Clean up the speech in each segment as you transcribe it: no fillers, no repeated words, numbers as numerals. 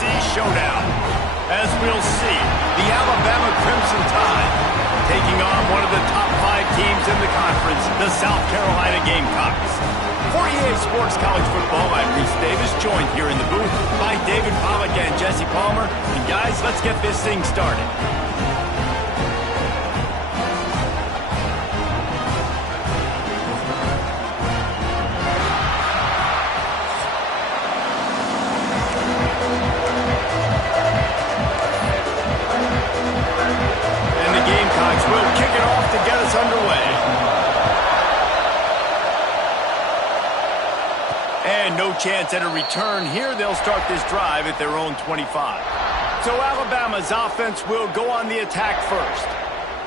SEC showdown. As we'll see, the Alabama Crimson Tide taking on one of the top 5 teams in the conference, the South Carolina Gamecocks. For EA Sports College Football, I'm Reese Davis, joined here in the booth by David Pollack and Jesse Palmer. And guys, let's get this thing started. We'll kick it off to get us underway. And no chance at a return here. They'll start this drive at their own 25. So Alabama's offense will go on the attack first.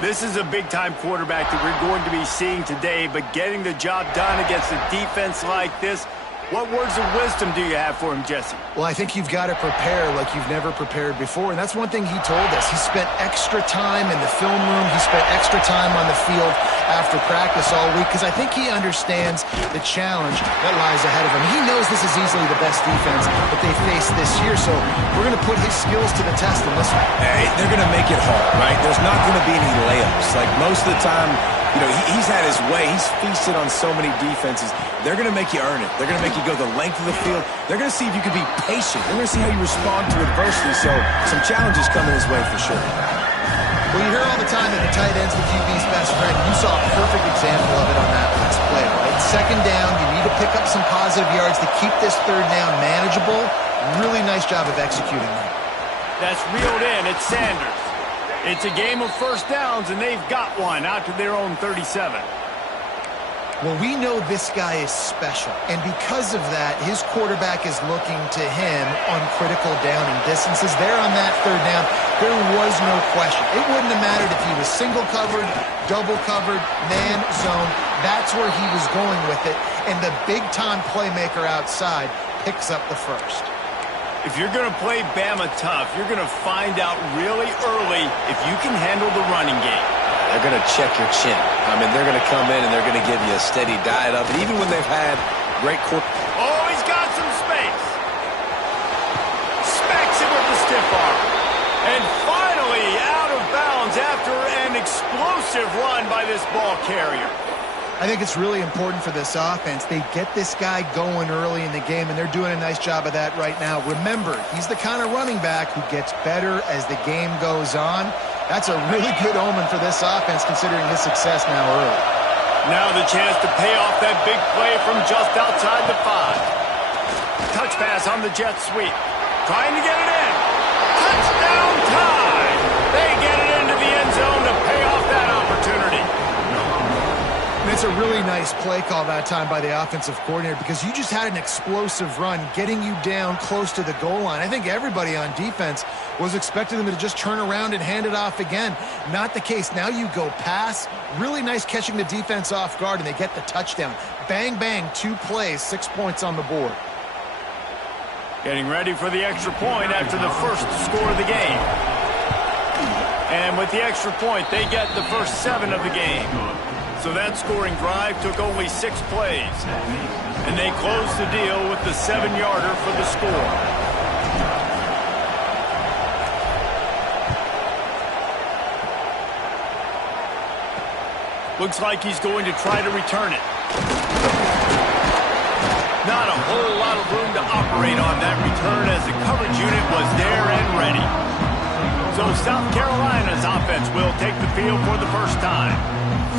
This is a big-time quarterback that we're going to be seeing today, but getting the job done against a defense like this, what words of wisdom do you have for him, Jesse? Well, I think you've got to prepare like you've never prepared before, and that's one thing he told us. He spent extra time in the film room. He spent extra time on the field after practice all week because I think he understands the challenge that lies ahead of him. He knows this is easily the best defense that they face this year, so we're going to put his skills to the test in this one. Hey, they're going to make it hard, right? There's not going to be any layups. Like most of the time, you know, he's had his way. He's feasted on so many defenses. They're going to make you earn it. They're going to make you go the length of the field. They're going to see if you can be patient. They're going to see how you respond to adversity. So some challenges coming his way for sure. Well, you hear all the time that the tight end's the QB's best friend. You saw a perfect example of it on that last play, right? Second down, you need to pick up some positive yards to keep this third down manageable. Really nice job of executing that. That's reeled in. It's Sanders. It's a game of first downs, and they've got one out to their own 37. Well, we know this guy is special, and because of that, his quarterback is looking to him on critical downing distances. There on that third down, there was no question. It wouldn't have mattered if he was single covered, double covered, man zone. That's where he was going with it, and the big-time playmaker outside picks up the first. If you're going to play Bama tough, you're going to find out really early if you can handle the running game. They're going to check your chin. I mean, they're going to come in and they're going to give you a steady diet of it, even when they've had great Oh, he's got some space. Smacks it with the stiff arm. And finally out of bounds after an explosive run by this ball carrier. I think it's really important for this offense. They get this guy going early in the game, and they're doing a nice job of that right now. Remember, he's the kind of running back who gets better as the game goes on. That's a really good omen for this offense, considering his success now early. Now the chance to pay off that big play from just outside the 5. Touch pass on the jet sweep. Trying to get it in. Touchdown time! They get it into the end zone to pay off that opportunity. And it's a really nice play call that time by the offensive coordinator because you just had an explosive run getting you down close to the goal line. I think everybody on defense was expecting them to just turn around and hand it off again. Not the case. Now you go pass. Really nice catching the defense off guard, and they get the touchdown. Bang, bang, 2 plays, 6 points on the board. Getting ready for the extra point after the first score of the game. And with the extra point, they get the first 7 of the game. So that scoring drive took only 6 plays. And they closed the deal with the 7-yarder for the score. Looks like he's going to try to return it. Not a whole lot of room to operate on that return as the coverage unit was there and ready. So South Carolina's offense will take the field for the first time.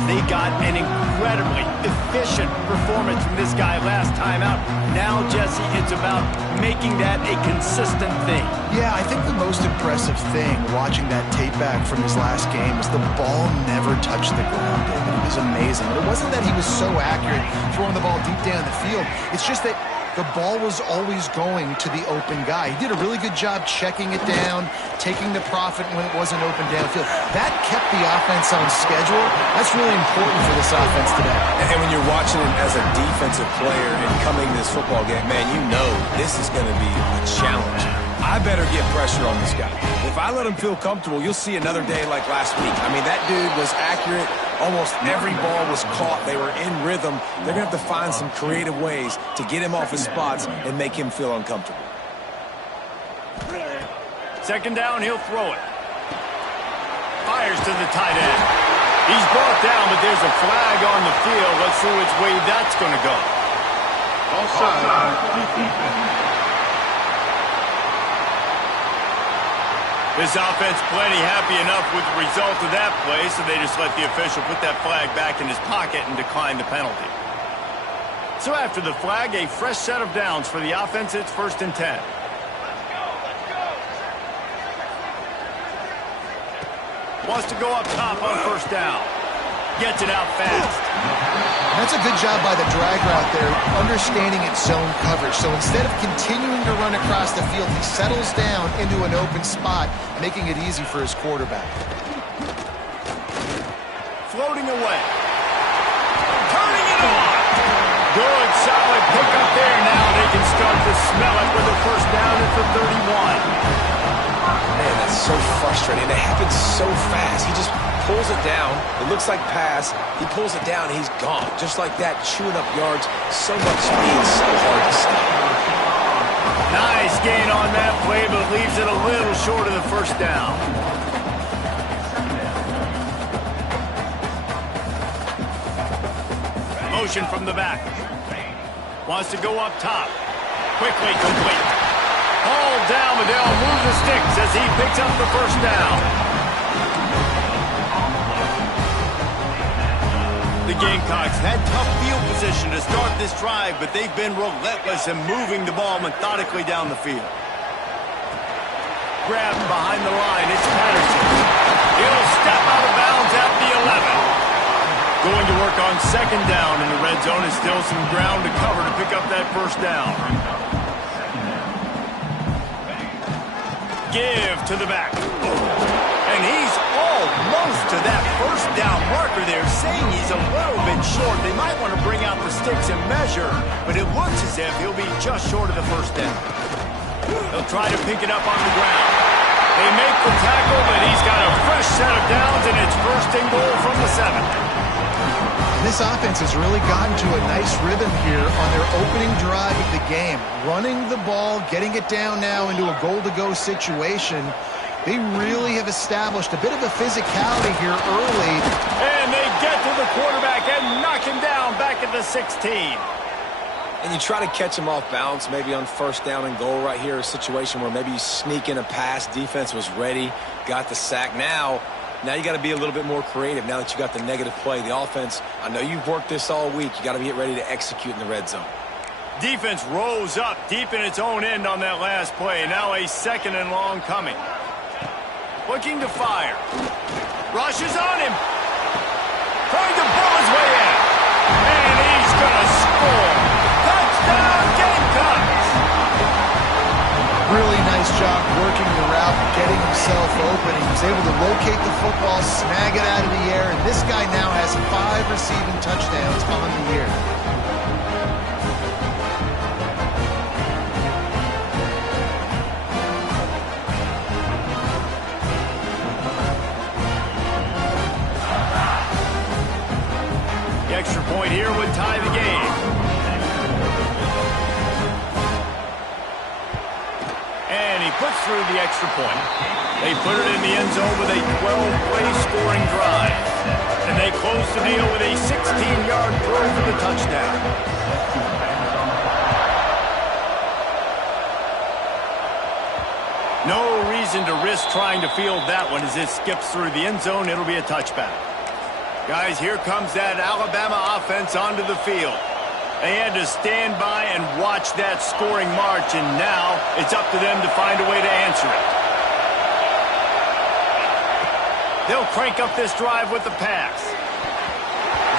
They got an incredibly efficient performance from this guy last time out. Now, Jesse, it's about making that a consistent thing. Yeah, I think the most impressive thing watching that tape back from his last game is the ball never touched the ground, David. It was amazing. And it wasn't that he was so accurate throwing the ball deep down the field. It's just that the ball was always going to the open guy. He did a really good job checking it down, taking the profit when it wasn't open downfield. That kept the offense on schedule. That's really important for this offense today. And when you're watching him as a defensive player and coming to this football game, man, you know this is going to be a challenge. I better get pressure on this guy. If I let him feel comfortable, you'll see another day like last week. I mean, that dude was accurate. Almost every ball was caught. They were in rhythm. They're going to have to find some creative ways to get him off his spots and make him feel uncomfortable. Second down, he'll throw it. Fires to the tight end. He's brought down, but there's a flag on the field. Let's see which way that's going to go. This offense plenty happy enough with the result of that play, so they just let the official put that flag back in his pocket and decline the penalty. So after the flag, a fresh set of downs for the offense. It's 1st and 10. Wants to go up top on 1st down. Gets it out fast. That's a good job by the drag route there, understanding its zone coverage. So instead of continuing to run across the field, he settles down into an open spot, making it easy for his quarterback. Floating away. Turning it on. Good, solid pickup there. Now they can start to smell it with a 1st down at the 31. Man, that's so frustrating. It happens so fast. He just pulls it down. It looks like pass. He pulls it down. He's gone. Just like that, chewing up yards. So much speed, so hard to stop. Nice gain on that play, but leaves it a little short of the 1st down. Motion from the back. Wants to go up top. Quickly complete. All down, but they'll move the sticks as he picks up the 1st down. The Gamecocks had tough field position to start this drive, but they've been relentless in moving the ball methodically down the field. Grabbed behind the line, it's Patterson. He'll step out of bounds at the 11. Going to work on 2nd down in the red zone. Is still some ground to cover to pick up that 1st down. Give to the back. And he's almost to that 1st down marker there, saying he's a little bit short. They might want to bring out the sticks and measure, but it looks as if he'll be just short of the 1st down. They'll try to pick it up on the ground. They make the tackle, but he's got a fresh set of downs, and it's 1st and goal from the 7. This offense has really gotten to a nice rhythm here on their opening drive of the game. Running the ball, getting it down now into a goal-to-go situation. They really have established a bit of a physicality here early. And they get to the quarterback and knock him down back at the 16. And you try to catch him off balance, maybe on 1st down and goal right here, a situation where maybe you sneak in a pass. Defense was ready, got the sack. Now you got to be a little bit more creative now that you got the negative play. The offense, I know you've worked this all week. You got to get ready to execute in the red zone. Defense rose up deep in its own end on that last play. Now a 2nd and long coming. Looking to fire. Rushes on him. Trying to pull his way in. And he's going to score. Touchdown, Gamecocks! Really nice job working the route, getting himself open. He was able to locate the football, snag it out of the air, and this guy now has 5 receiving touchdowns on the year. The extra point here would tie the game. And he puts through the extra point. They put it in the end zone with a 12-play scoring drive. And they close the deal with a 16-yard throw for the touchdown. No reason to risk trying to field that one as it skips through the end zone. It'll be a touchback. Guys, here comes that Alabama offense onto the field. They had to stand by and watch that scoring march, and now it's up to them to find a way to answer it. They'll crank up this drive with the pass.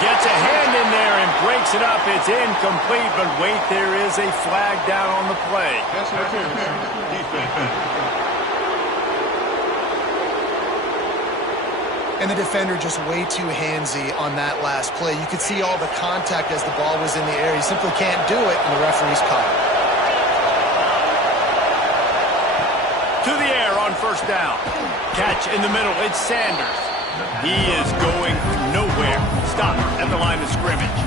Gets a hand in there and breaks it up. It's incomplete, but wait, there is a flag down on the play. And the defender just way too handsy on that last play. You could see all the contact as the ball was in the air. He simply can't do it, and the referee's caught it. To the air on 1st down. Catch in the middle. It's Sanders. He is going nowhere. Stop at the line of scrimmage.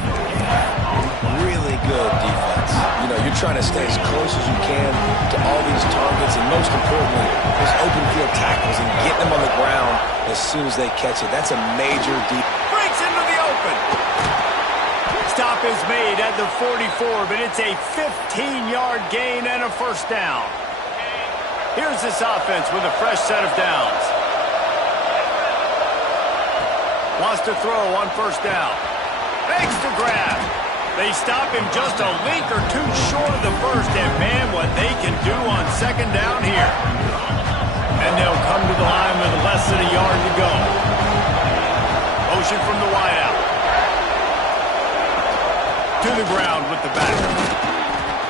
Really good defense. You know, you're trying to stay as close as you can to all these targets, and most importantly, those open field tackles and get them on the ground as soon as they catch it. That's a major deep. Breaks into the open. Stop is made at the 44, but it's a 15-yard gain and a first down. Here's this offense with a fresh set of downs. Wants to throw on first down. Makes the grab. They stop him just a link or two short of the first, and man, what they can do on second down here. And they'll come to the line with less than a yard to go. Motion from the wideout. To the ground with the back.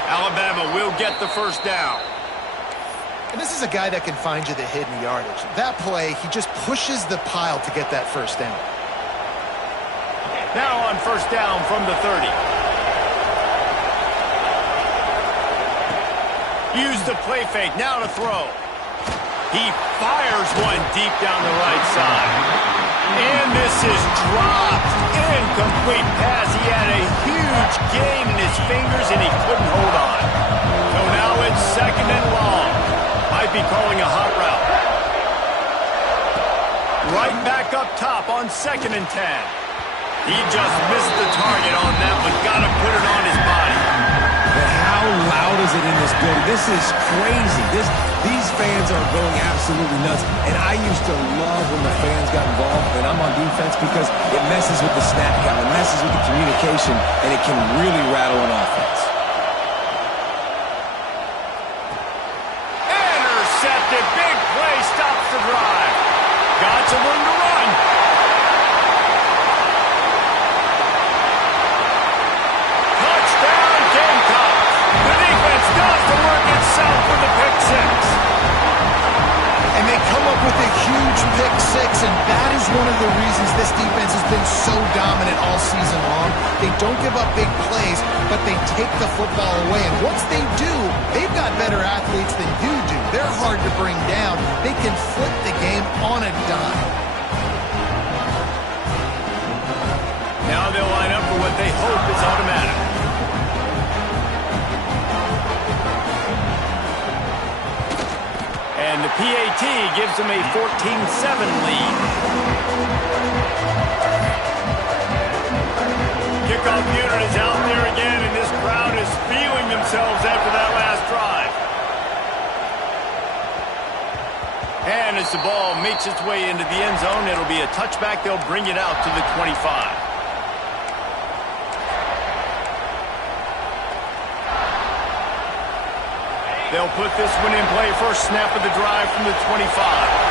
Alabama will get the first down. And this is a guy that can find you the hidden yardage. That play, he just pushes the pile to get that first down. Now on first down from the 30. Use the play fake, now to throw. He fires one deep down the right side. And this is dropped. Incomplete pass. He had a huge gain in his fingers and he couldn't hold on. So now it's second and long. Might be calling a hot route. Right back up top on second and 10. He just missed the target on that one. Got to put it on his body. But how loud is it in this building? This is crazy. These fans are going absolutely nuts. And I used to love when the fans got involved and I'm on defense because it messes with the snap count. It messes with the communication, and it can really rattle an offense. Intercepted. Big play. Stops the drive. Got some room to run. Touchdown, Gamecocks. The defense does the work itself with the pick six. And they come up with a huge pick six, and that is one of the reasons this defense has been so dominant all season long. They don't give up big plays, but they take the football away. And once they do, they've got better athletes than you do. They're hard to bring down. They can flip the game on a dime. Now they'll line up for what they hope is automatic. And the PAT gives them a 14-7 lead. Kickoff unit is out there again, and this crowd is feeling themselves after that last drive. And as the ball makes its way into the end zone, it'll be a touchback. They'll bring it out to the 25. They'll put this one in play. First snap of the drive from the 25.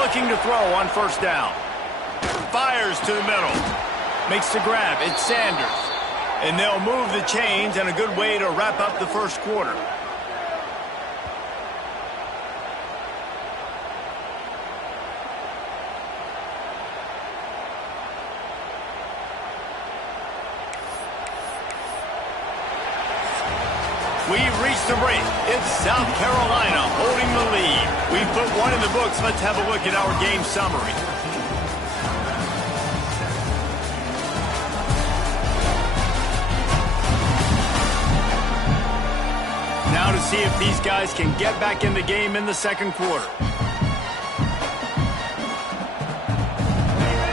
Looking to throw on first down. Fires to the middle. Makes the grab. It's Sanders. And they'll move the chains, and a good way to wrap up the first quarter. We've reached the break. It's South Carolina holding the lead. We've put one in the books. Let's have a look at our game summary. Now to see if these guys can get back in the game in the second quarter.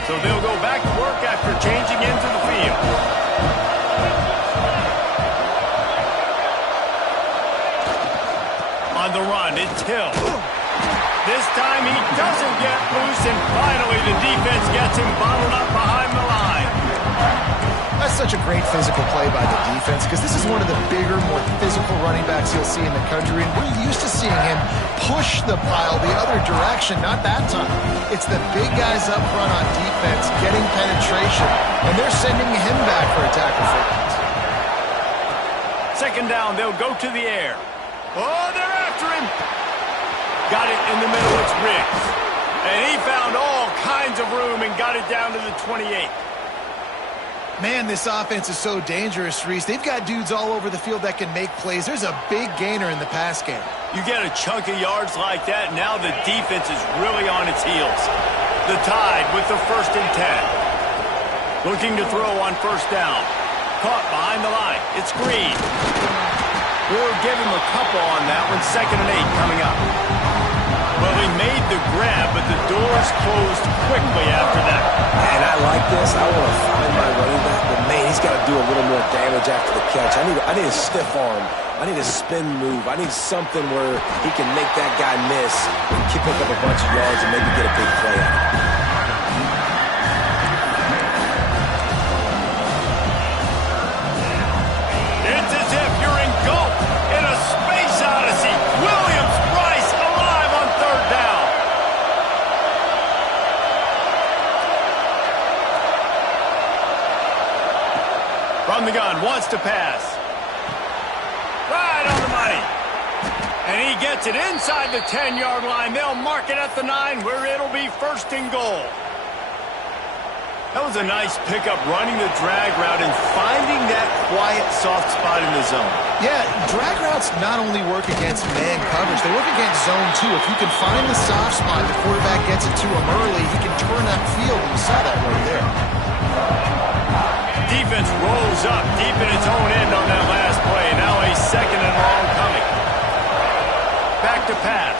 So they'll go back to work after changing into the field. On the run, it's Hill. This time he doesn't get loose, and finally the defense gets him bottled up behind the line. That's such a great physical play by the defense, because this is one of the bigger, more physical running backs you'll see in the country, and we're used to seeing him push the pile the other direction. Not that time. It's the big guys up front on defense getting penetration, and they're sending him back for a tackle for loss. Second down, they'll go to the air. Oh, they're after him. Got it in the middle. It's Riggs. And he found all kinds of room and got it down to the 28. Man, this offense is so dangerous, Reese. They've got dudes all over the field that can make plays. There's a big gainer in the pass game. You get a chunk of yards like that, now the defense is really on its heels. The Tide with the 1st and 10. Looking to throw on 1st down. Caught behind the line. It's Green. We'll give him a couple on that one. 2nd and 8 coming up. Well, he made the grab, but the doors closed quickly after that. And I like this. I want to find my running back, but man, he's got to do a little more damage after the catch. I need a stiff arm. I need a spin move. I need something where he can make that guy miss and pick up a bunch of yards and maybe get a big play out of it. It's as if you're engulfed in a space odyssey. Williams, Bryce, alive on 3rd down. From the gun, wants to pass. Right on the money. And he gets it inside the 10-yard line. They'll mark it at the 9 where it'll be 1st and goal. That was a nice pickup, running the drag route and finding that quiet, soft spot in the zone. Yeah, drag routes not only work against man coverage, they work against zone too. If you can find the soft spot, the quarterback gets it to him early, he can turn that field, and you saw that right there. Defense rolls up deep in its own end on that last play. Now a 2nd and long coming. Back to pass.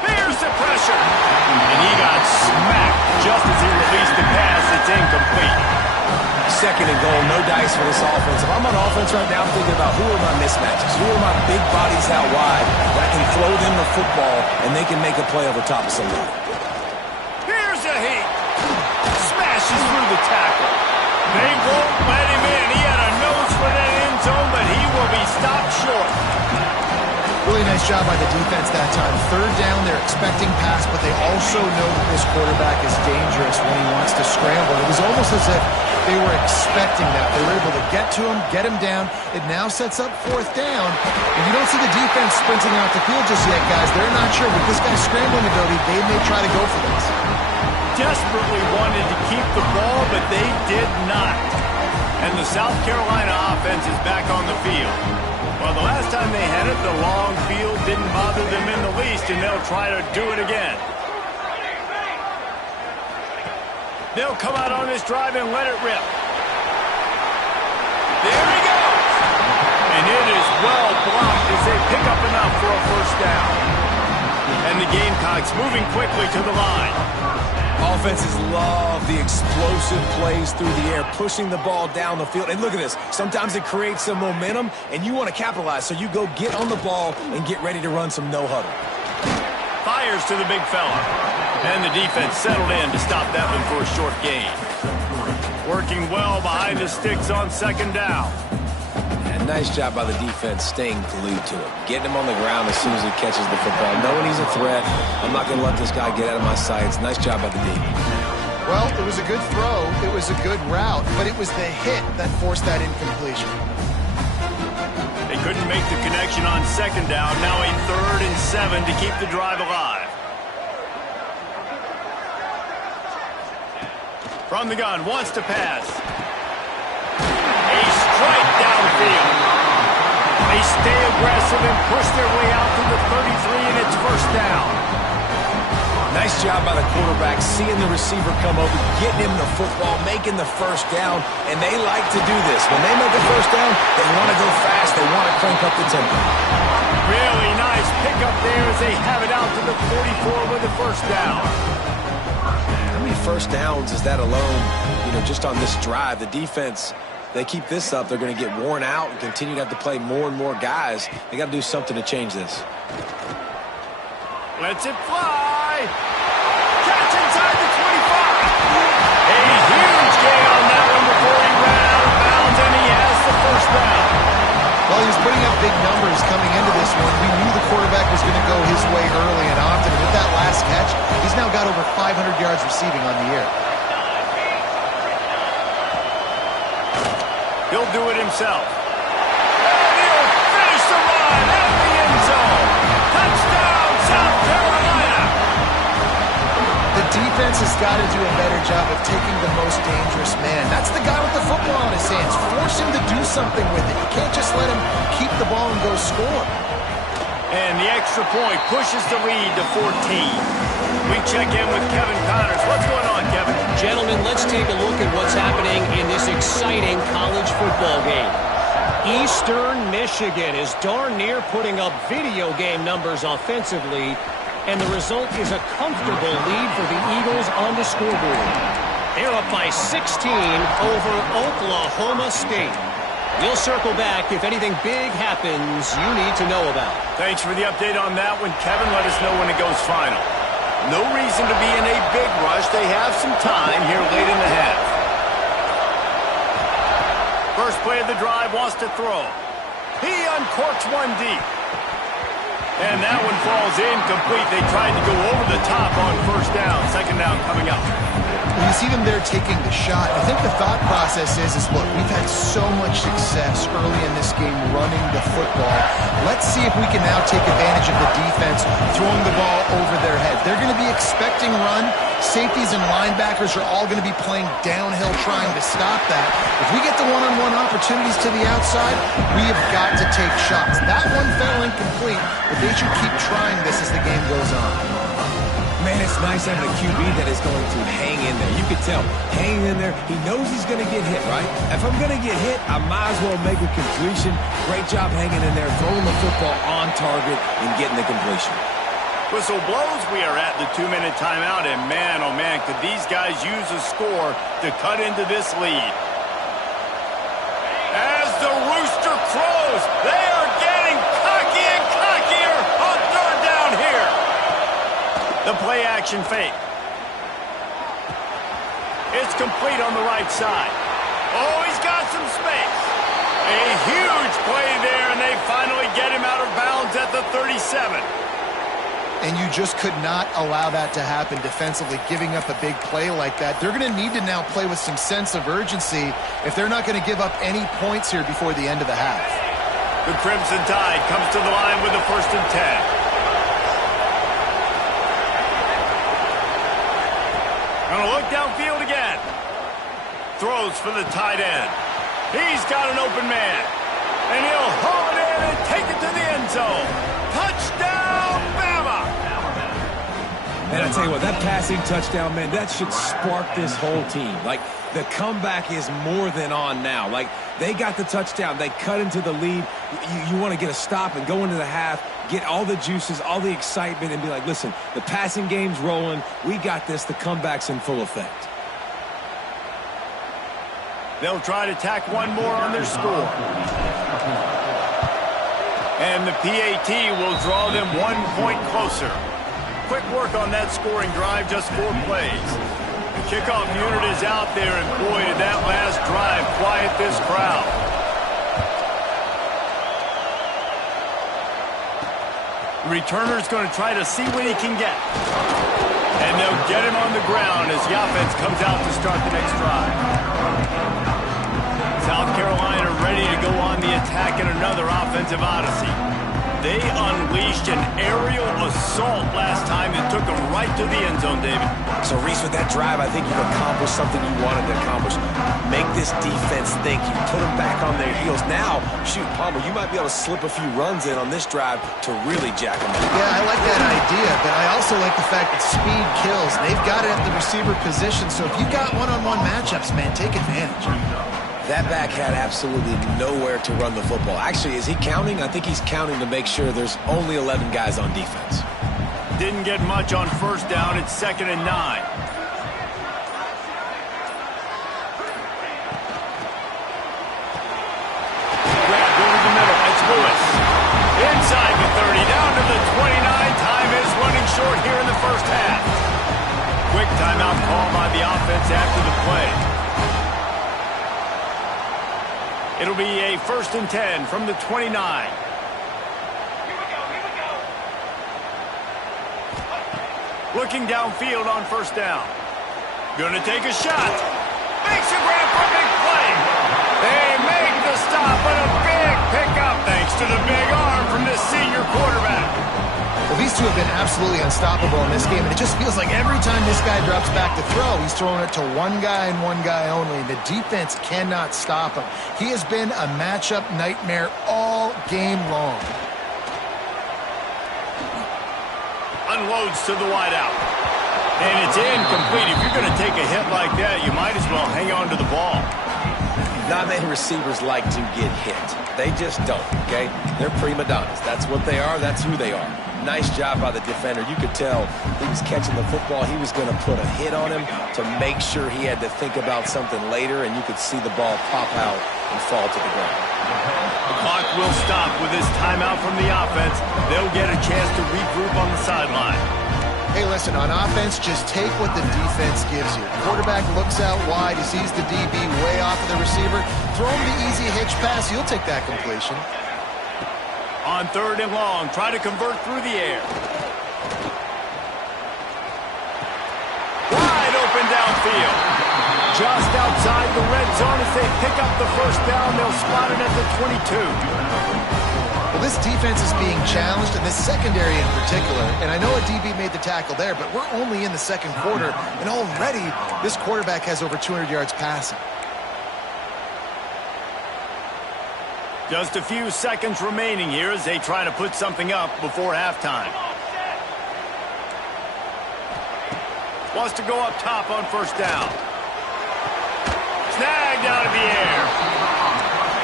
There's the pressure. And he got smacked just as he released the pass. It's incomplete. 2nd and goal, no dice for this offense. If I'm on offense right now, I'm thinking about who are my mismatches, who are my big bodies out wide that can throw them the football and they can make a play over top of somebody. Here's a heat. Smashes through the tackle. They won't let him in. He had a nose for that end zone, but he will be stopped short. Really nice job by the defense that time. 3rd down, they're expecting pass, but they also know that this quarterback is dangerous when he wants to scramble. It was almost as if they were expecting that. They were able to get to him, get him down. It now sets up 4th down. And you don't see the defense sprinting out the field just yet, guys. They're not sure. With this guy's scrambling ability, they may try to go for this. Desperately wanted to keep the ball, but they did not. And the South Carolina offense is back on the field. Well, the last time they had it, the long field didn't bother them in the least, and they'll try to do it again. They'll come out on this drive and let it rip. There he goes. And it is well blocked as they pick up enough for a 1st down. And the Gamecocks moving quickly to the line. Offenses love the explosive plays through the air, pushing the ball down the field. And look at this. Sometimes it creates some momentum, and you want to capitalize. So you go get on the ball and get ready to run some no-huddle. Fires to the big fella. And the defense settled in to stop that one for a short gain. Working well behind the sticks on 2nd down. And nice job by the defense staying glued to it. Getting him on the ground as soon as he catches the football. Knowing he's a threat. I'm not going to let this guy get out of my sights. Nice job by the D. Well, it was a good throw. It was a good route, but it was the hit that forced that incompletion. They couldn't make the connection on 2nd down. Now a 3rd and 7 to keep the drive alive. From the gun, wants to pass. A strike downfield. They stay aggressive and push their way out to the 33, and it's 1st down. Nice job by the quarterback, seeing the receiver come over, getting him the football, making the 1st down, and they like to do this. When they make a 1st down, they want to go fast, they want to crank up the tempo. Really nice pickup there as they have it out to the 44 with the 1st down. How many 1st downs is that alone, just on this drive? The defense, they keep this up, they're going to get worn out and continue to have to play more and more guys. They got to do something to change this. Lets it fly. Catch inside the 25. A huge gain on that one before he ran out of bounds, and he has the 1st down. Well, he was putting up big numbers coming into this one. We knew the quarterback was going to go his way early and often. And with that last catch, he's now got over 500 yards receiving on the year. He'll do it himself. And he'll finish the run at the end zone. Touchdown, South Carolina. The defense defense has got to do a better job of taking the most dangerous man. That's the guy with the football in his hands. Force him to do something with it. You can't just let him keep the ball and go score. And the extra point pushes the lead to 14. We check in with Kevin Connors. What's going on, Kevin? Gentlemen, let's take a look at what's happening in this exciting college football game. Eastern Michigan is darn near putting up video game numbers offensively, and the result is a comfortable lead for the Eagles on the scoreboard. They're up by 16 over Oklahoma State. We'll circle back if anything big happens you need to know about. Thanks for the update on that one, Kevin. Let us know when it goes final. No reason to be in a big rush. They have some time here late in the half. First play of the drive, wants to throw. He uncorks one deep. And that one falls incomplete. They tried to go over the top on first down. Second down coming up. You see them there taking the shot. I think the thought process is look, we've had so much success early in this game running the football. Let's see if we can now take advantage of the defense throwing the ball over their head. They're going to be expecting run. Safeties and linebackers are all going to be playing downhill trying to stop that. If we get the one-on-one opportunities to the outside, we have got to take shots. That one fell incomplete, but they should keep trying this as the game goes on. Man, it's nice having a QB that is going to hang in there. You can tell, hanging in there, he knows he's going to get hit, right? If I'm going to get hit, I might as well make a completion. Great job hanging in there, throwing the football on target and getting the completion. Whistle blows, we are at the 2-minute timeout, and man, oh man, could these guys use a score to cut into this lead. As the rooster crows, they are getting cocky and cockier on third down here. The play action fake. It's complete on the right side. Oh, he's got some space. A huge play there, and they finally get him out of bounds at the 37. And you just could not allow that to happen defensively, giving up a big play like that. They're going to need to now play with some sense of urgency if they're not going to give up any points here before the end of the half. The Crimson Tide comes to the line with a 1st and 10. Gonna look downfield again. Throws for the tight end. He's got an open man. And he'll haul it in and take it to the end zone. Touchdown, Bama! And I tell you what, that passing touchdown, man, that should spark this whole team. Like, the comeback is more than on now. Like, they got the touchdown. They cut into the lead. You want to get a stop and go into the half, get all the juices, all the excitement, and be like, listen, the passing game's rolling. We got this. The comeback's in full effect. They'll try to tack one more on their score. And the PAT will draw them 1 point closer. Quick work on that scoring drive, just 4 plays. The kickoff unit is out there, and boy, did that last drive quiet this crowd. The returner's going to try to see what he can get. And they'll get him on the ground as the offense comes out to start the next drive. South Carolina ready to go on the attack in another offensive odyssey. They unleashed an aerial assault last time that took them right to the end zone, David. So, Reese, with that drive, I think you've accomplished something you wanted to accomplish. Make this defense think. You put them back on their heels. Now, shoot, Palmer, you might be able to slip a few runs in on this drive to really jack them up. Yeah, I like that idea, but I also like the fact that speed kills. They've got it at the receiver position, so if you've got one-on-one matchups, man, take advantage. That back had absolutely nowhere to run the football. Actually, is he counting? I think he's counting to make sure there's only 11 guys on defense. Didn't get much on first down. It's 2nd and 9. Grabbed over the middle. It's Lewis. Inside the 30, down to the 29. Time is running short here in the first half. Quick timeout call by the offense after the play. It'll be a 1st and 10 from the 29. Looking downfield on first down. Gonna take a shot. Makes a grab for a big play. They make the stop, but a big pickup thanks to the big arm from this senior quarterback. Well, these two have been absolutely unstoppable in this game, and it just feels like every time this guy drops back to throw, he's throwing it to one guy and one guy only. The defense cannot stop him. He has been a matchup nightmare all game long. Unloads to the wideout. And it's incomplete. If you're going to take a hit like that, you might as well hang on to the ball. Not many receivers like to get hit. They just don't, okay? They're prima donnas. That's what they are. That's who they are. Nice job by the defender. You could tell he was catching the football. He was going to put a hit on him to make sure he had to think about something later, and you could see the ball pop out and fall to the ground. The clock will stop with this timeout from the offense. They'll get a chance to regroup on the sideline. Hey, listen, on offense, just take what the defense gives you. Quarterback looks out wide. He sees the DB way off of the receiver. Throw him the easy hitch pass. You'll take that completion. On 3rd and long, try to convert through the air. Wide open downfield. Just outside the red zone as they pick up the first down. They'll spot it at the 22. Well, this defense is being challenged, and this secondary in particular. And I know a DB made the tackle there, but we're only in the second quarter, and already this quarterback has over 200 yards passing. Just a few seconds remaining here as they try to put something up before halftime. Wants to go up top on first down. Snagged out of the air.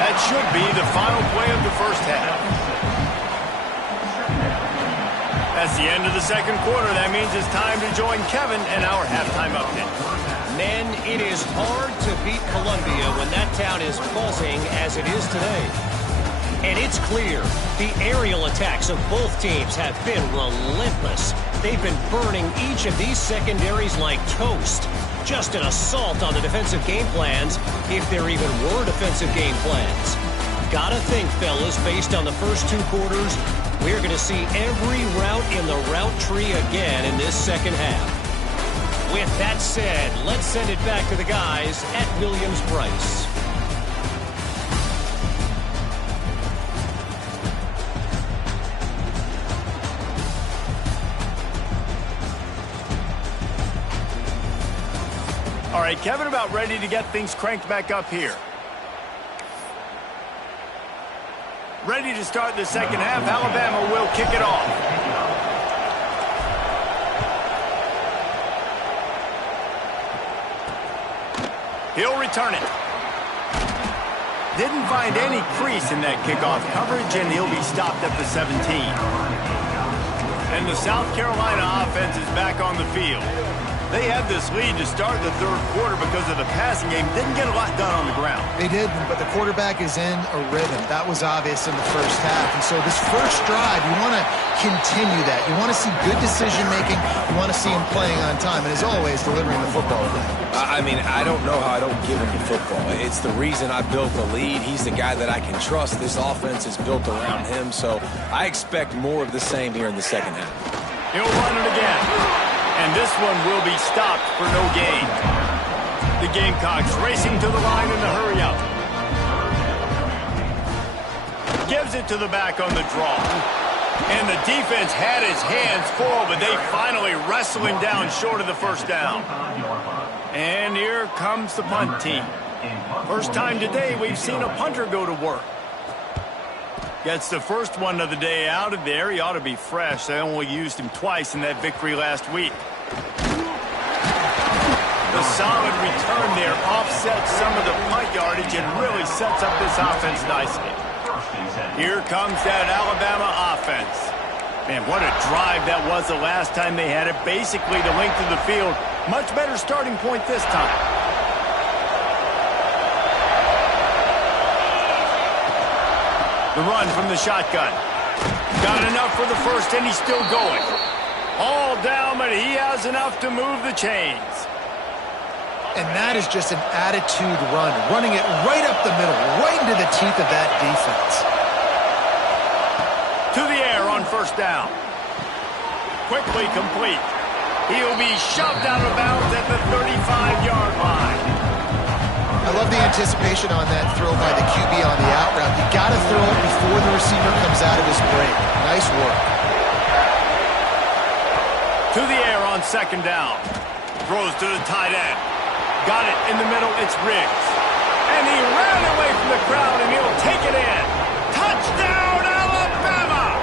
That should be the final play of the first half. That's the end of the second quarter. That means it's time to join Kevin and our halftime update. Men, it is hard to beat Columbia when that town is buzzing as it is today. And it's clear the aerial attacks of both teams have been relentless. They've been burning each of these secondaries like toast. Just an assault on the defensive game plans, if there even were defensive game plans. Gotta think, fellas, based on the first 2 quarters, we're going to see every route in the route tree again in this second half. With that said, let's send it back to the guys at Williams-Brice. All right, Kevin, about ready to get things cranked back up here. Ready to start the second half. Alabama will kick it off. He'll return it. Didn't find any crease in that kickoff coverage, and he'll be stopped at the 17. And the South Carolina offense is back on the field. They had this lead to start the third quarter because of the passing game. Didn't get a lot done on the ground. They didn't, but the quarterback is in a rhythm. That was obvious in the first half. And so this first drive, you want to continue that. You want to see good decision-making. You want to see him playing on time. And as always, delivering the football. I mean, I don't know how I don't give him the football. It's the reason I built the lead. He's the guy that I can trust. This offense is built around him. So I expect more of the same here in the second half. He'll run it again. And this one will be stopped for no gain. The Gamecocks racing to the line in the hurry up. Gives it to the back on the draw. And the defense had his hands full, but they finally wrestle him down short of the first down. And here comes the punt team. First time today we've seen a punter go to work. Gets the first one of the day out of there. He ought to be fresh. They only used him twice in that victory last week. The solid return there offsets some of the punt yardage and really sets up this offense nicely. Here comes that Alabama offense. Man, what a drive that was the last time they had it. Basically the length of the field. Much better starting point this time. The run from the shotgun. Got enough for the first, and he's still going. All down, but he has enough to move the chains. And that is just an attitude run. Running it right up the middle, right into the teeth of that defense. To the air on first down. Quickly complete. He'll be shoved out of bounds at the 35-yard line. I love the anticipation on that throw by the QB on the out route. You got to throw it before the receiver comes out of his break. Nice work. To the air on second down. Throws to the tight end. Got it in the middle. It's Riggs. And he ran away from the crowd, and he'll take it in. Touchdown, Alabama!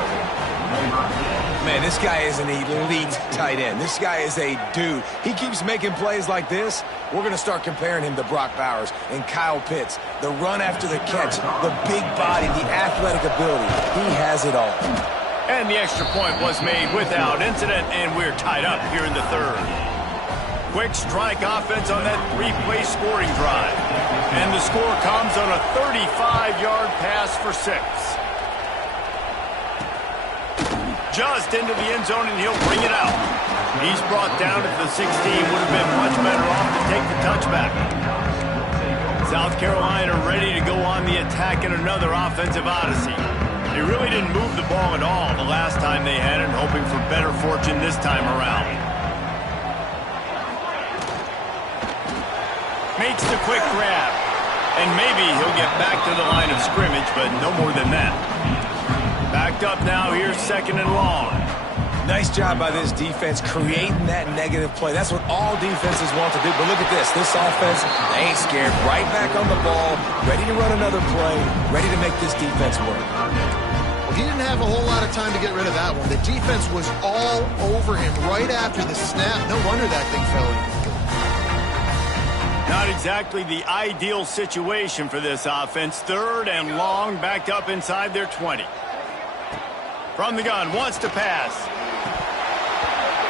Man, this guy is an elite tight end. This guy is a dude. He keeps making plays like this. We're going to start comparing him to Brock Bowers and Kyle Pitts. The run after the catch, the big body, the athletic ability. He has it all. And the extra point was made without incident, and we're tied up here in the third. Quick strike offense on that three-play scoring drive. And the score comes on a 35-yard pass for 6. Just into the end zone, and he'll bring it out. He's brought down at the 16. Would have been much better off to take the touchback. South Carolina ready to go on the attack in another offensive odyssey. They really didn't move the ball at all the last time they had it, hoping for better fortune this time around. Makes the quick grab. And maybe he'll get back to the line of scrimmage, but no more than that. Backed up now, here's second and long. Nice job by this defense creating that negative play. That's what all defenses want to do. But look at this. This offense, they ain't scared. Right back on the ball, ready to run another play, ready to make this defense work. Well, he didn't have a whole lot of time to get rid of that one. The defense was all over him right after the snap. No wonder that thing fell in. Not exactly the ideal situation for this offense. Third and long, backed up inside their 20. From the gun, wants to pass.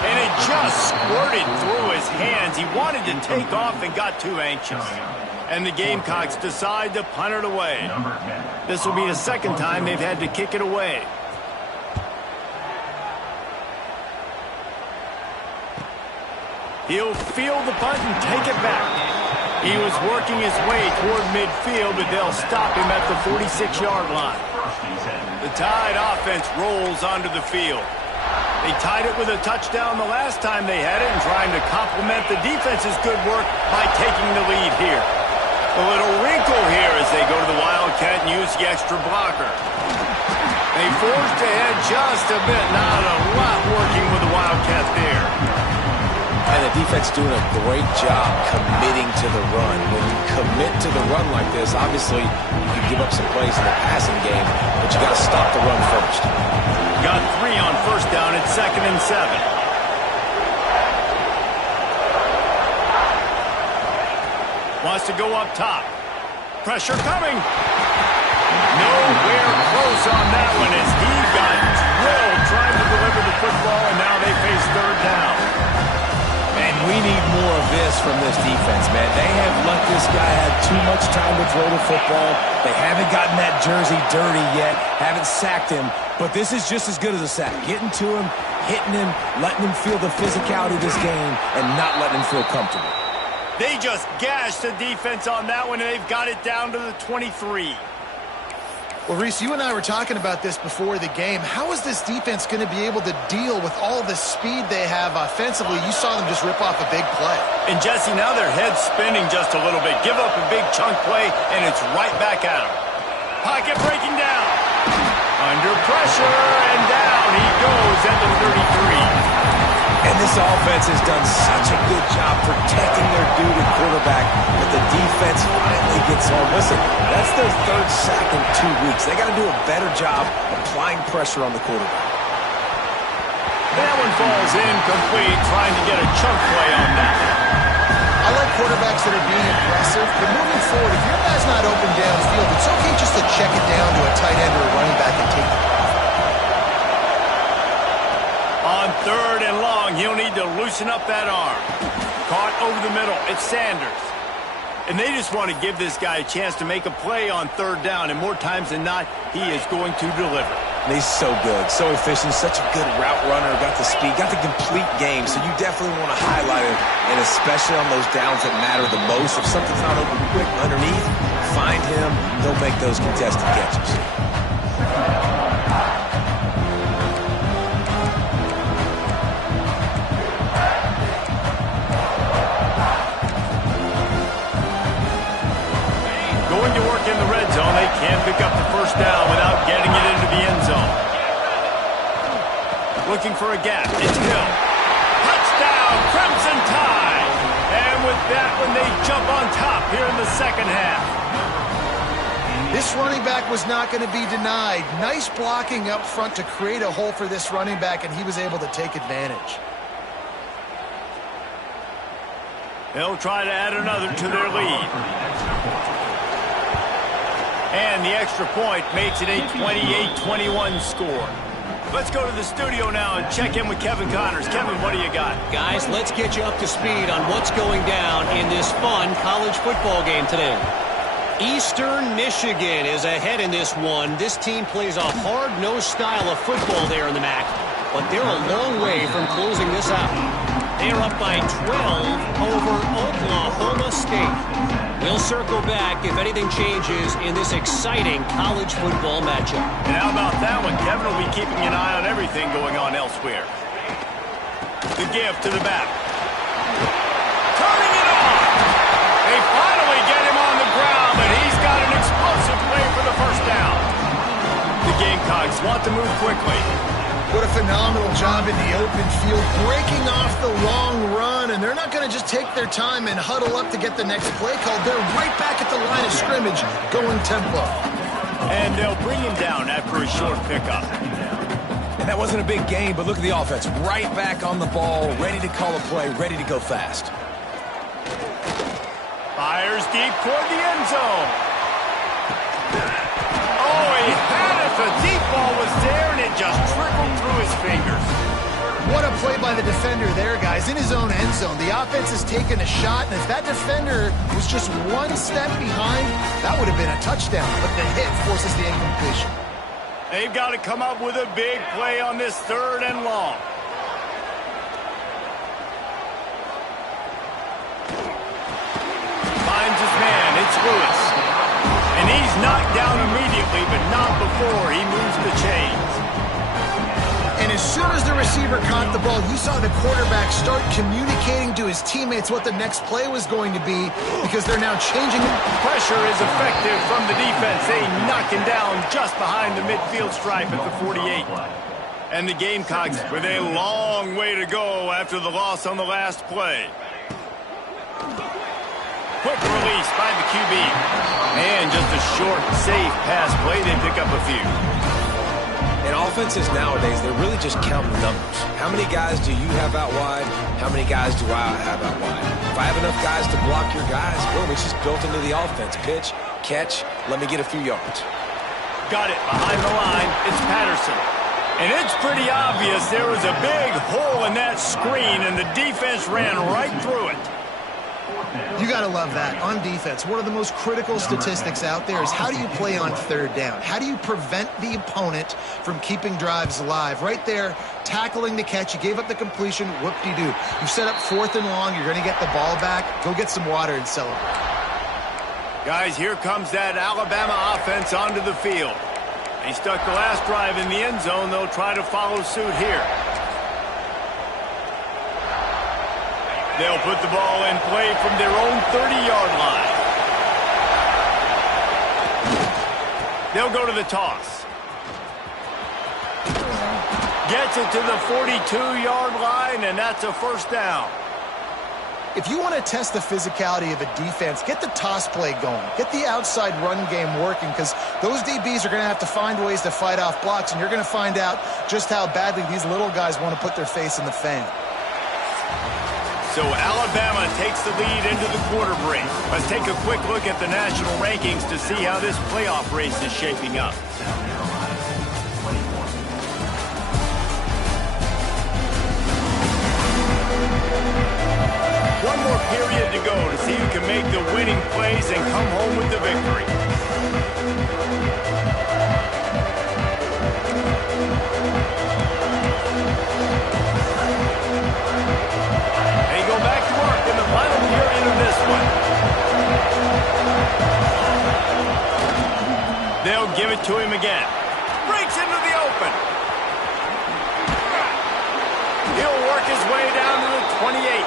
And it just squirted through his hands. He wanted to take off and got too anxious. And the Gamecocks decide to punt it away. This will be the second time they've had to kick it away. He'll field the punt and take it back. He was working his way toward midfield, but they'll stop him at the 46-yard line. The Tide offense rolls onto the field. They tied it with a touchdown the last time they had it and trying to complement the defense's good work by taking the lead here. A little wrinkle here as they go to the Wildcat and use the extra blocker. They forced ahead just a bit. Not a lot working with the Wildcat there. And the defense doing a great job committing to the run. When you commit to the run like this, obviously you can give up some plays in the passing game, but you got to stop the run first. Got 3 on first down at 2nd and 7. Wants to go up top. Pressure coming. Nowhere close on that one as he got drilled trying to deliver the football, and now they face third down. And we need more of this from this defense, man. They have let this guy have too much time to throw the football. They haven't gotten that jersey dirty yet, haven't sacked him, but this is just as good as a sack. Getting to him, hitting him, letting him feel the physicality of this game, and not letting him feel comfortable. They just gashed the defense on that one, and they've got it down to the 23. Well, Reese, you and I were talking about this before the game. How is this defense going to be able to deal with all the speed they have offensively? You saw them just rip off a big play. And, Jesse, now their head's spinning just a little bit. Give up a big chunk play, and it's right back at them. Pocket breaking down. Under pressure, and down he goes at the 33. And this offense has done such a good job protecting their dude at quarterback, but the defense finally gets home. Listen, that's their 3rd sack in 2 weeks. They got to do a better job applying pressure on the quarterback. That one falls incomplete, trying to get a chunk play on that. I like quarterbacks that are being aggressive, but moving forward, if your guy's not open downfield, it's okay just to check it down to a tight end or a running back and take the profit. On 3rd and long, he'll need to loosen up that arm. Caught over the middle. It's Sanders. And they just want to give this guy a chance to make a play on 3rd down, and more times than not, he is going to deliver. And he's so good, so efficient, such a good route runner, got the speed, got the complete game, so you definitely want to highlight him, and especially on those downs that matter the most. If something's not open quick underneath, find him, he'll make those contested catches. Going to work in the red zone. They can't pick up the first down without getting it into the end zone. Looking for a gap. It's Hill. second half. This running back was not going to be denied. Nice blocking up front to create a hole for this running back, and he was able to take advantage. They'll try to add another to their lead. And the extra point makes it a 28-21 score. Let's go to the studio now and check in with Kevin Connors. Kevin, what do you got? Guys, let's get you up to speed on what's going down in this fun college football game today. Eastern Michigan is ahead in this one. This team plays a hard-nosed style of football there in the MAC, but they're a long way from closing this out. They're up by 12 over Oklahoma State. We'll circle back if anything changes in this exciting college football matchup. And how about that one? Kevin will be keeping an eye on everything going on elsewhere. The give to the back. Turning it on! They finally get him on the ground, but he's got an explosive play for the first down. The Gamecocks want to move quickly. What a phenomenal job in the open field, breaking off the long run, and they're not going to just take their time and huddle up to get the next play called. They're right back at the line of scrimmage, going tempo. And they'll bring him down after a short pickup. And that wasn't a big game, but look at the offense. Right back on the ball, ready to call a play, ready to go fast. Fires deep toward the end zone. Oh, he had it. The deep ball was there, and it just trickled through his fingers. What a play by the defender there, guys, in his own end zone. The offense has taken a shot, and if that defender was just one step behind, that would have been a touchdown, but the hit forces the incompletion. They've got to come up with a big play on this 3rd and long. Finds his man. It's Lewis. And he's knocked down immediately, but not before he moves the chains. And as soon as the receiver caught the ball, you saw the quarterback start communicating to his teammates what the next play was going to be, because they're now changing. Pressure is effective from the defense. They knock him down just behind the midfield stripe at the 48. And the Gamecocks with a long way to go after the loss on the last play. Quick release by the QB. And just a short, safe pass play. They pick up a few. In offenses nowadays, they're really just counting numbers. How many guys do you have out wide? How many guys do I have out wide? If I have enough guys to block your guys, boom, it's just built into the offense. Pitch, catch, let me get a few yards. Got it behind the line. It's Patterson. And it's pretty obvious there was a big hole in that screen, and the defense ran right through it. You got to love that. On defense, one of the most critical statistics out there is how do you play on 3rd down? How do you prevent the opponent from keeping drives alive? Right there, tackling the catch. You gave up the completion. Whoop-de-doo. You set up 4th and long. You're going to get the ball back. Go get some water and celebrate. Guys, here comes that Alabama offense onto the field. They stuck the last drive in the end zone. They'll try to follow suit here. They'll put the ball in play from their own 30-yard line. They'll go to the toss. Gets it to the 42-yard line, and that's a first down. If you want to test the physicality of a defense, get the toss play going. Get the outside run game working, because those DBs are going to have to find ways to fight off blocks, and you're going to find out just how badly these little guys want to put their face in the fan. So Alabama takes the lead into the quarter break. Let's take a quick look at the national rankings to see how this playoff race is shaping up. One more period to go to see who can make the winning plays and come home with the victory. Final period of this one. They'll give it to him again. Breaks into the open. He'll work his way down to the 28.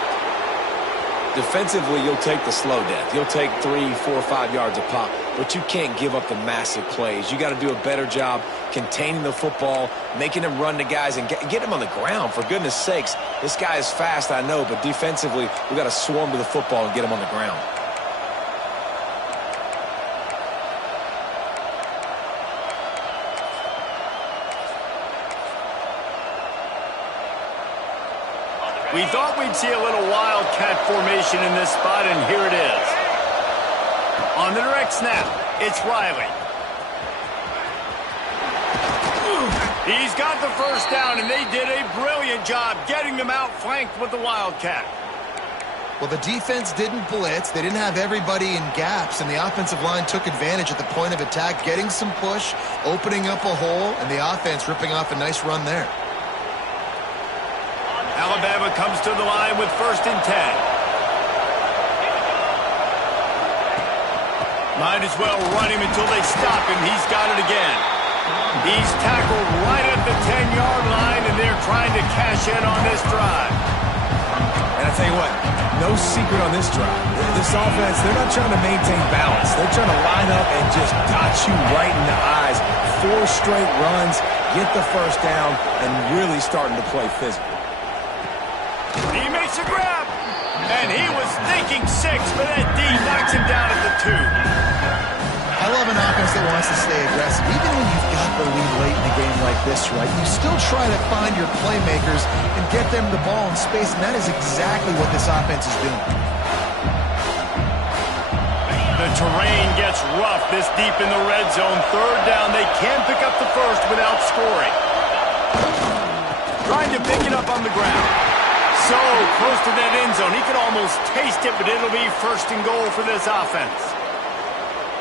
Defensively, you'll take the slow death. You'll take 3, 4, 5 yards a pop, but you can't give up the massive plays. You got to do a better job containing the football, making him run to guys, and get him on the ground. For goodness sakes, this guy is fast, I know, but defensively, we got to swarm to the football and get him on the ground. We thought we'd see a little wildcat formation in this spot, and here it is. On the direct snap, it's Riley. He's got the first down, and they did a brilliant job getting them outflanked with the wildcat. Well, the defense didn't blitz. They didn't have everybody in gaps, and the offensive line took advantage at the point of attack, getting some push, opening up a hole, and the offense ripping off a nice run there. Alabama comes to the line with 1st and 10. Might as well run him until they stop him. He's got it again. He's tackled right at the 10-yard line, and they're trying to cash in on this drive. And I tell you what, no secret on this drive. This offense, they're not trying to maintain balance. They're trying to line up and just dot you right in the eyes. 4 straight runs, get the first down, and really starting to play physical. He makes a grab, and he was thinking 6, but that D knocks him down at the 2. I love an offense that wants to stay aggressive. Even when you've got the lead late in a game like this, right, you still try to find your playmakers and get them the ball in space, and that is exactly what this offense is doing. The terrain gets rough this deep in the red zone. 3rd down, they can pick up the first without scoring. Trying to pick it up on the ground. So close to that end zone. He could almost taste it, but it'll be 1st and goal for this offense.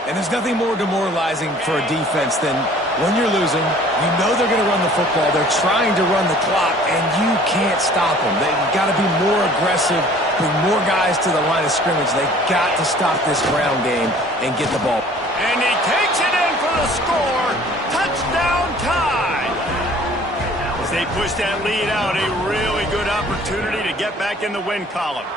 And there's nothing more demoralizing for a defense than when you're losing, you know they're going to run the football. They're trying to run the clock, and you can't stop them. They've got to be more aggressive, bring more guys to the line of scrimmage. They've got to stop this ground game and get the ball. And he takes it in for the score. Touchdown tie. As they push that lead out, a really good opportunity to get back in the win column.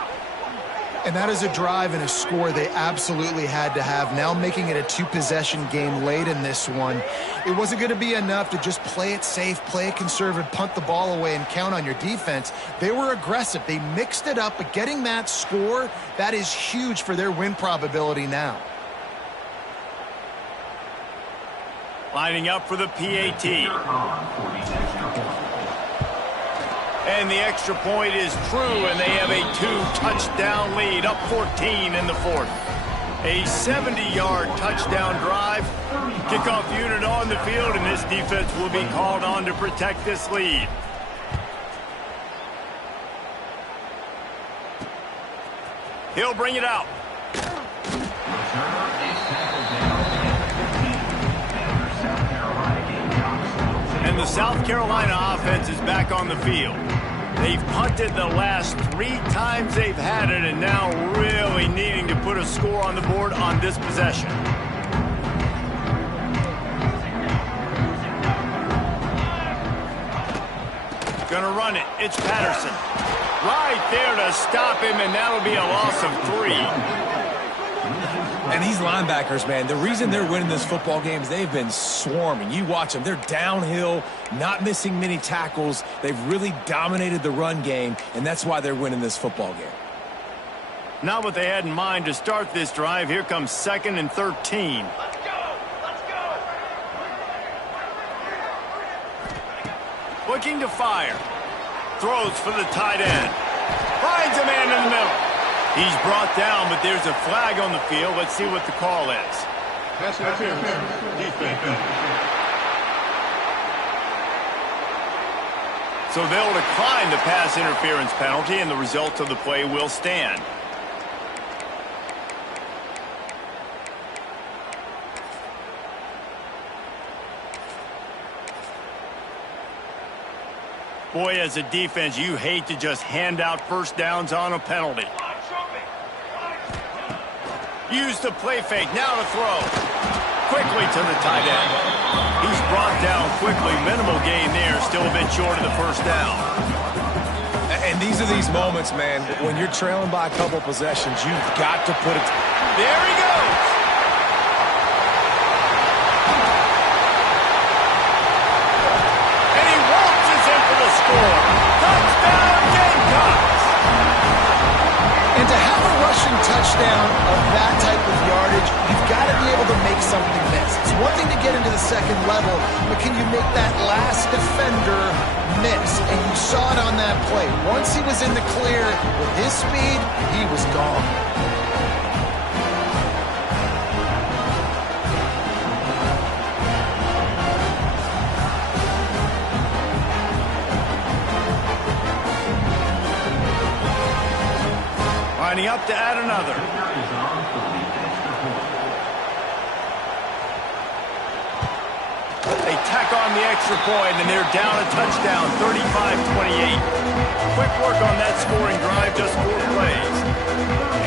And that is a drive and a score they absolutely had to have. Now making it a 2-possession game late in this one. It wasn't going to be enough to just play it safe, play it conservative, punt the ball away, and count on your defense. They were aggressive. They mixed it up, but getting that score, that is huge for their win probability now. Lining up for the PAT. And the extra point is true, and they have a 2-touchdown lead, up 14 in the 4th. A 70-yard touchdown drive. Kickoff unit on the field, and this defense will be called on to protect this lead. He'll bring it out. And the South Carolina offense is back on the field. They've punted the last 3 times they've had it, and now really needing to put a score on the board on this possession. Gonna run it. It's Patterson. Right there to stop him, and that'll be a loss of 3. And these linebackers, man, the reason they're winning this football game is they've been swarming. You watch them. They're downhill, not missing many tackles. They've really dominated the run game, and that's why they're winning this football game. Not what they had in mind to start this drive. Here comes 2nd and 13. Let's go! Let's go! Looking to fire. Throws for the tight end. Finds a man in the middle. He's brought down, but there's a flag on the field. Let's see what the call is. Pass interference. Defense. So they'll decline the pass interference penalty, and the result of the play will stand. Boy, as a defense, you hate to just hand out first downs on a penalty. Use the play fake, now to throw. Quickly to the tight end. He's brought down quickly. Minimal gain there, still a bit short of the first down. And these are these moments, man, when you're trailing by a couple possessions, you've got to put it. There he goes. And he waltzes in for the score. Touchdown, Gamecocks. And to have a rushing touchdown of that type of yardage, you've got got to be able to make something miss. It's one thing to get into the second level, but can you make that last defender miss? And you saw it on that play. Once he was in the clear with his speed, he was gone. Lining up to add another. They tack on the extra point, and they're down a touchdown, 35-28. Quick work on that scoring drive, just 4 plays.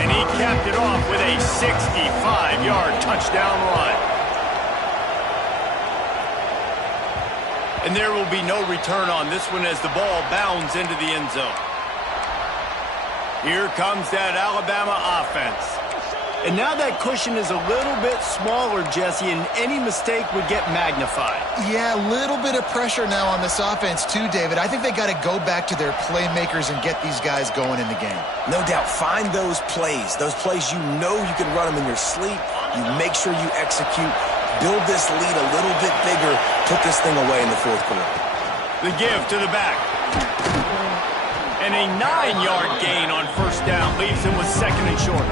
And he capped it off with a 65-yard touchdown run. And there will be no return on this one as the ball bounds into the end zone. Here comes that Alabama offense. And now that cushion is a little bit smaller, Jesse, and any mistake would get magnified. Yeah, a little bit of pressure now on this offense too, David. I think they got to go back to their playmakers and get these guys going in the game. No doubt. Find those plays you know you can run them in your sleep. You make sure you execute. Build this lead a little bit bigger. Put this thing away in the fourth quarter. The give to the back. And a 9-yard gain on first down leaves him with second and short.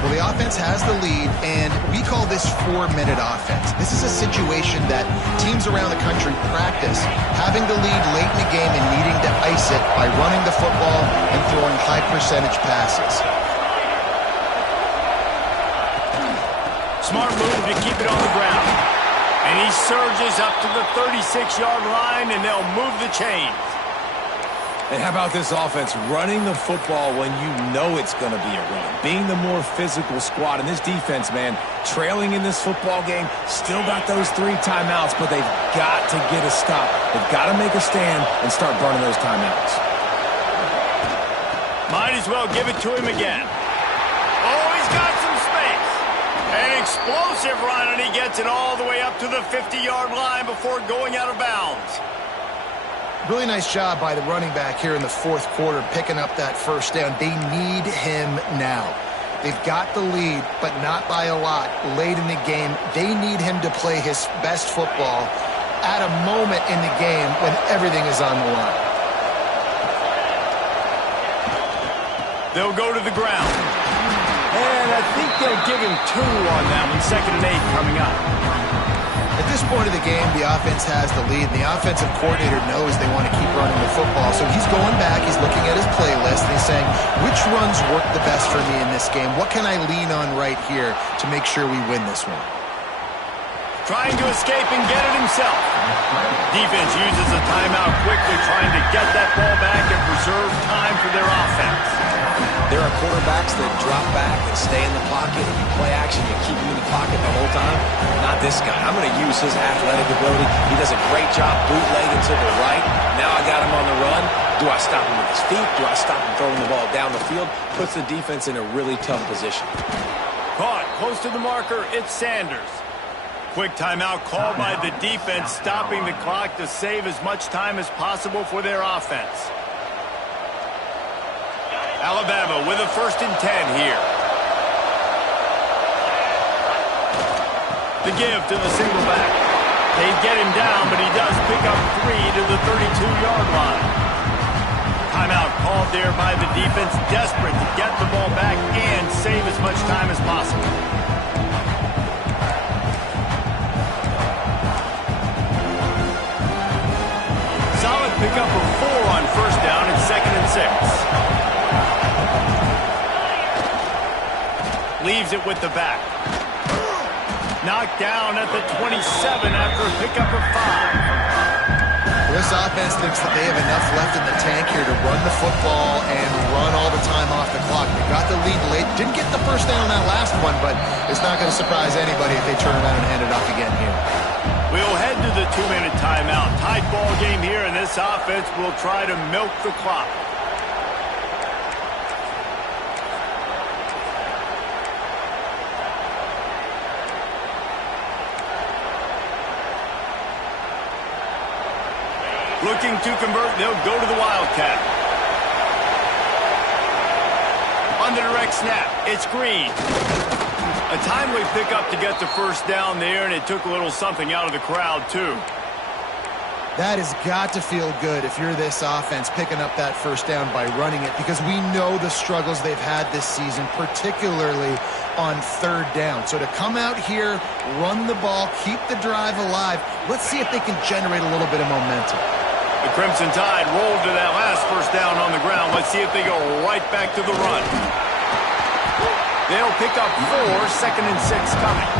Well, the offense has the lead, and we call this 4-minute offense. This is a situation that teams around the country practice, having the lead late in the game and needing to ice it by running the football and throwing high-percentage passes. Smart move to keep it on the ground. And he surges up to the 36-yard line, and they'll move the chains. And how about this offense running the football when you know it's going to be a run? Being the more physical squad. And this defense, man, trailing in this football game, still got those 3 timeouts, but they've got to get a stop. They've got to make a stand and start burning those timeouts. Might as well give it to him again. Oh, he's got some space. An explosive run, and he gets it all the way up to the 50-yard line before going out of bounds. Really nice job by the running back here in the fourth quarter, picking up that first down. They need him now. They've got the lead, but not by a lot. Late in the game, they need him to play his best football at a moment in the game when everything is on the line. They'll go to the ground. And I think they'll give him 2 on that one. 2nd and 8 coming up. At this point of the game, the offense has the lead, and the offensive coordinator knows they want to keep running the football. So he's going back, he's looking at his playlist, and he's saying, which runs work the best for me in this game? What can I lean on right here to make sure we win this one? Trying to escape and get it himself. Defense uses a timeout quickly, trying to get that ball back and preserve time for their offense. There are quarterbacks that drop back and stay in the pocket. If you play action, you keep him in the pocket the whole time. Not this guy. I'm going to use his athletic ability. He does a great job bootlegging to the right. Now I got him on the run. Do I stop him with his feet? Do I stop him throwing the ball down the field? Puts the defense in a really tough position. Caught close to the marker. It's Sanders. Quick timeout called by the defense, stopping the clock to save as much time as possible for their offense. Alabama with a 1st and 10 here. The give to the single back. They get him down, but he does pick up 3 to the 32-yard line. Timeout called there by the defense, desperate to get the ball back and save as much time as possible. Solid pickup of 4 on first down and 2nd and 6. Leaves it with the back. Knocked down at the 27 after a pickup of 5. This offense thinks that they have enough left in the tank here to run the football and run all the time off the clock. They got the lead late. Didn't get the first down on that last one, but it's not going to surprise anybody if they turn around and hand it off again here. We'll head to the 2-minute timeout. Tight ball game here, and this offense will try to milk the clock. Looking to convert, they'll go to the Wildcat. On the direct snap, it's Green. A timely pickup to get the first down there, and it took a little something out of the crowd, too. That has got to feel good if you're this offense picking up that first down by running it, because we know the struggles they've had this season, particularly on third down. So to come out here, run the ball, keep the drive alive, let's see if they can generate a little bit of momentum. The Crimson Tide rolled to that last first down on the ground. Let's see if they go right back to the run. They'll pick up 4, 2nd and 6 coming.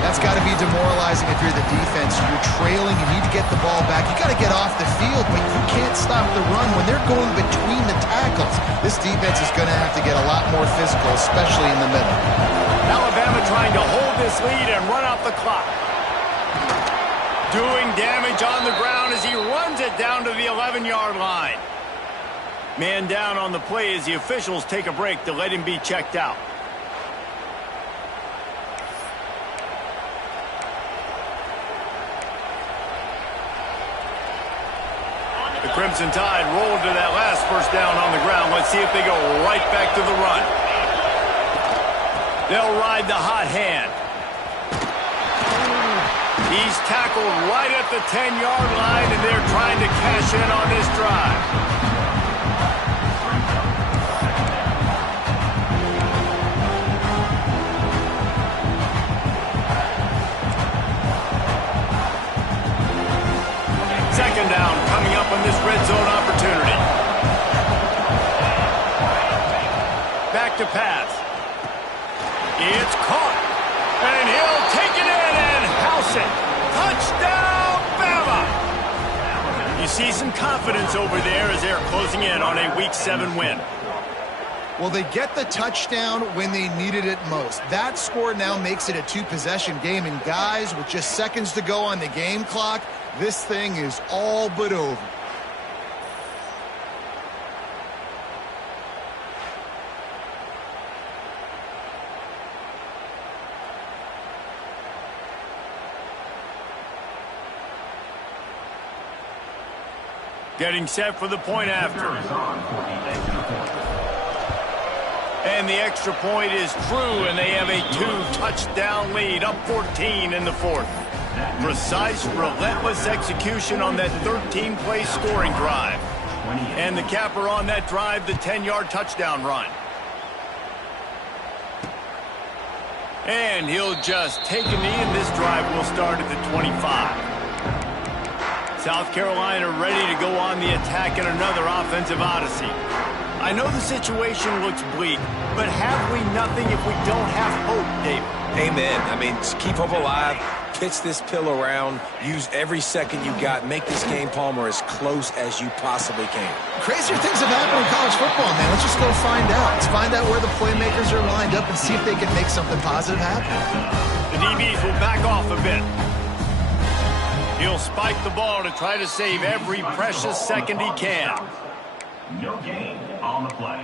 That's got to be demoralizing if you're the defense. You're trailing, you need to get the ball back. You got to get off the field, but you can't stop the run when they're going between the tackles. This defense is going to have to get a lot more physical, especially in the middle. Alabama trying to hold this lead and run out the clock. Doing damage on the ground as he runs it down to the 11-yard line. Man down on the play as the officials take a break to let him be checked out. The Crimson Tide rolled to that last first down on the ground. Let's see if they go right back to the run. They'll ride the hot hand. He's tackled right at the 10-yard line, and they're trying to cash in on this drive. Second down coming up on this red zone opportunity. Back to pass. It's caught. And he'll take it in and house it. Touchdown, Bama! You see some confidence over there as they're closing in on a Week 7 win. Well, they get the touchdown when they needed it most. That score now makes it a 2-possession game. And guys, with just seconds to go on the game clock, this thing is all but over. Getting set for the point after. And the extra point is true, and they have a 2-touchdown lead, up 14 in the fourth. Precise, relentless execution on that 13-play scoring drive. And the capper on that drive, the 10-yard touchdown run. And he'll just take a knee, and this drive will start at the 25. South Carolina ready to go on the attack in another offensive odyssey. I know the situation looks bleak, but have we nothing if we don't have hope, David? Amen. I mean, just keep hope alive, pitch this pill around, use every second you got, make this game, Palmer, as close as you possibly can. Crazier things have happened in college football, man. Let's just go find out. Let's find out where the playmakers are lined up and see if they can make something positive happen. The DBs will back off a bit. He'll spike the ball to try to save every precious second he can. No gain on the play.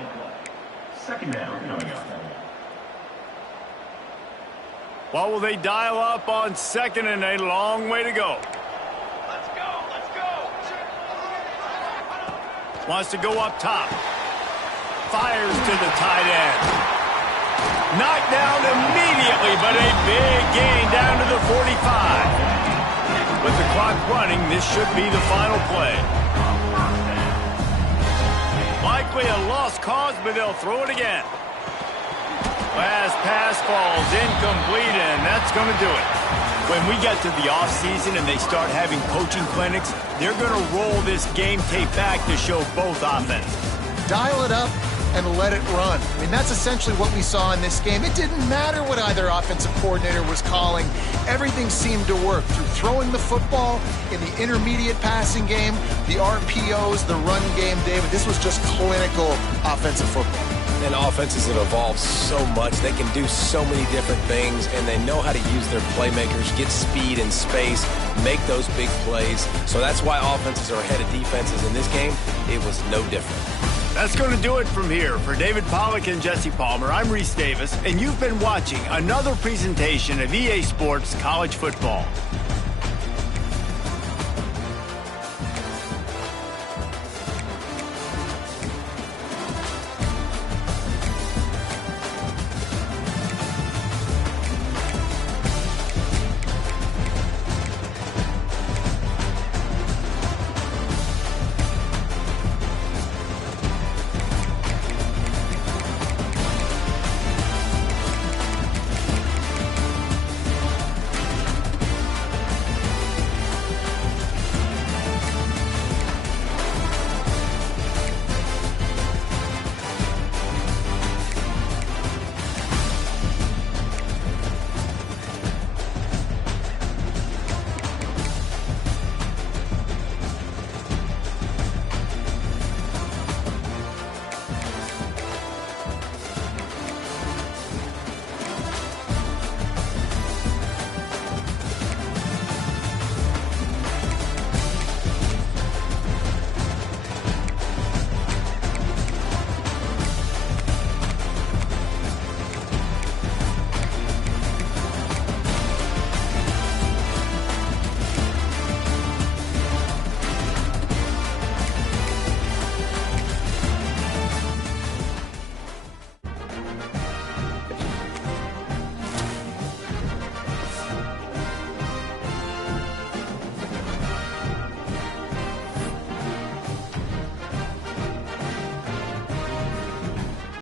Second down coming up. What will they dial up on second, and a long way to go? Let's go, let's go. Wants to go up top. Fires to the tight end. Knocked down immediately, but a big gain down to the 45. With the clock running, this should be the final play. Likely a lost cause, but they'll throw it again. Last pass falls incomplete, and that's going to do it. When we get to the offseason and they start having coaching clinics, they're going to roll this game tape back to show both offenses. Dial it up and let it run. I mean, that's essentially what we saw in this game. It didn't matter what either offensive coordinator was calling. Everything seemed to work through throwing the football, in the intermediate passing game, the RPOs, the run game, David. This was just clinical offensive football. And offenses have evolved so much. They can do so many different things, and they know how to use their playmakers, get speed and space, make those big plays. So that's why offenses are ahead of defenses in this game. It was no different. That's going to do it from here. For David Pollack and Jesse Palmer, I'm Reese Davis, and you've been watching another presentation of EA Sports College Football.